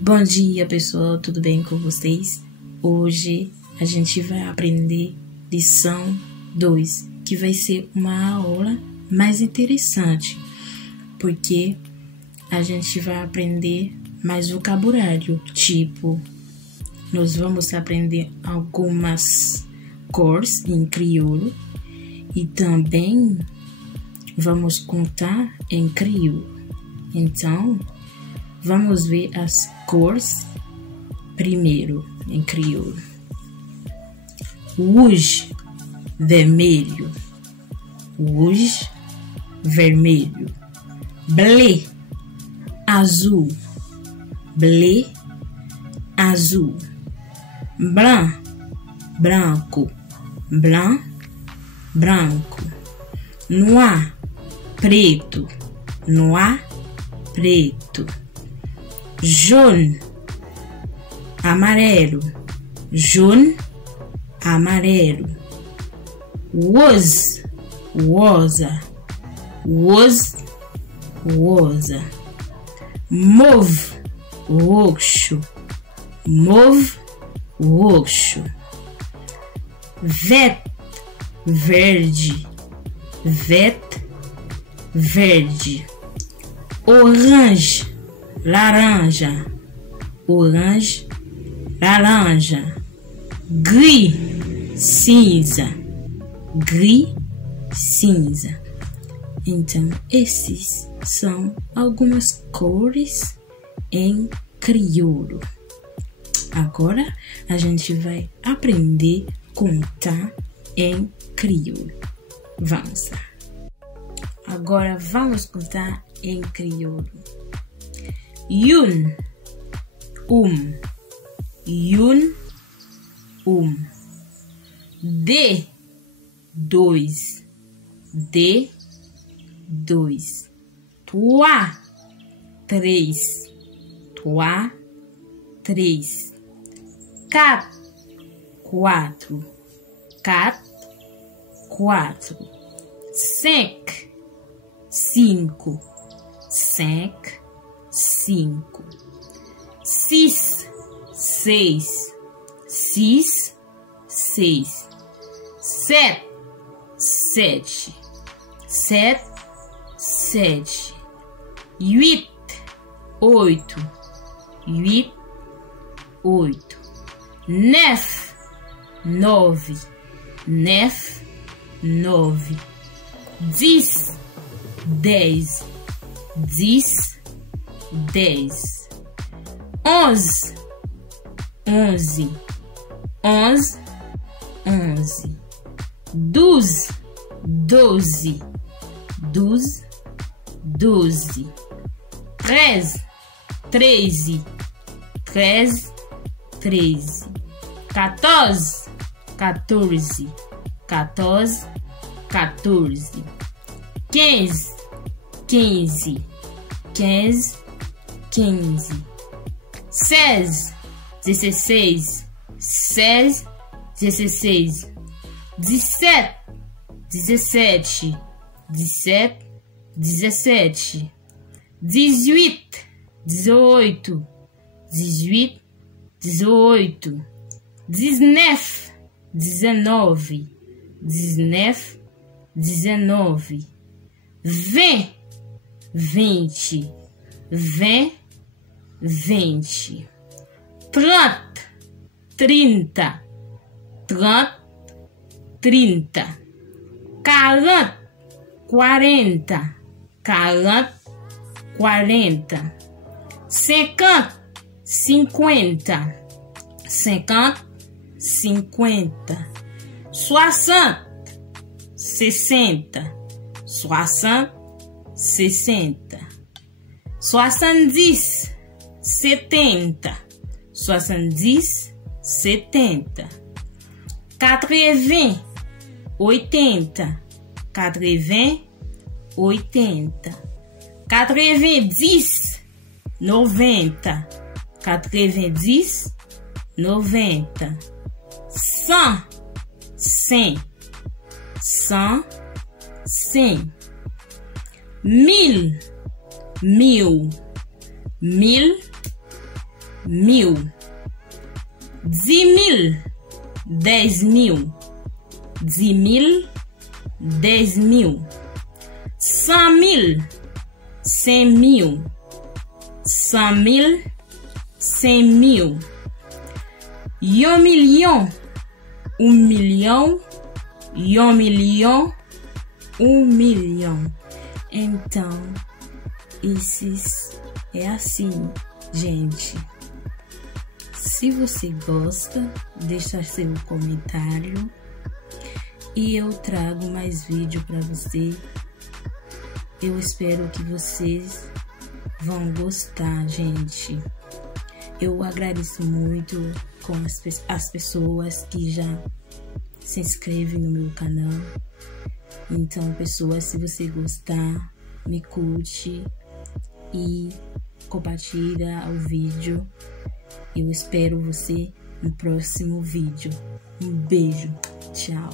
Bom dia, pessoal, tudo bem com vocês? Hoje a gente vai aprender lição 2, que vai ser uma aula mais interessante, porque a gente vai aprender mais vocabulário, tipo, nós vamos aprender algumas cores em crioulo e também vamos contar em crioulo. Então, vamos ver as cores primeiro em crioulo. Rouge, vermelho. Rouge, vermelho. Bleu, azul. Bleu, azul. Blanc, branco. Blanc, branco. Noir, preto. Noir, preto. Jaune, amarelo. Jaune, amarelo. Rose, rosa. Rose, rosa. Mauve, roxo. Mauve, roxo. Vert, verde. Vert, verde. Orange, laranja. Orange, laranja. Gris, cinza. Gris, cinza. Então, esses são algumas cores em crioulo. Agora, a gente vai aprender a contar em crioulo. Vamos lá. Agora, vamos contar em crioulo. Un, un. De, dois. De, dois. Trois, três. Trois, três. Quatre, quatro. Quatre, quatro. Cinq, cinco. Cinq, cinco. Six, seis. Six, seis. Sete, sete. Sete, sete. Huit, oito. Huit, oito. Neuf, nove. Neuf, nove. Dix, dez. Dix, dez. Onze, onze. Onze, onze. Douze, doze. Douze, doze. Treize, treze. Treize, treze. Quatorze, quatorze. Quatorze, quatorze. Quinze, quinze. Quinze, quinze. Seize, dezesseis. Seize, dezesseis. 17, dezessete. 17, dezessete. 18, dezoito. 18, dezoito. 19, dezenove. 19, dezenove. 20, vinte. 20, vinte. 30, trinta. 30, trinta. 40, quarenta. 40, quarenta. 50, cinquenta. 50, cinquenta. 60, sessenta. 60, sessenta. 70, setenta. 70, setenta. 80, oitenta. 80, oitenta. 90, noventa. 90, noventa. 100, cem. 100, cem. 1000, mil. 1000, mil, 10.000, 10.000, 10.000, 10.000, 100.000, 100.000, 100.000, 100.000, 1 million, 1 million, 1 million, 1 million. Então, esses é assim, gente. Se você gosta, deixa seu comentário e eu trago mais vídeo para você. Eu espero que vocês vão gostar, gente. Eu agradeço muito com as pessoas que já se inscrevem no meu canal. Então, pessoas, se você gostar, me curte e compartilha o vídeo. Eu espero você no próximo vídeo. Um beijo. Tchau.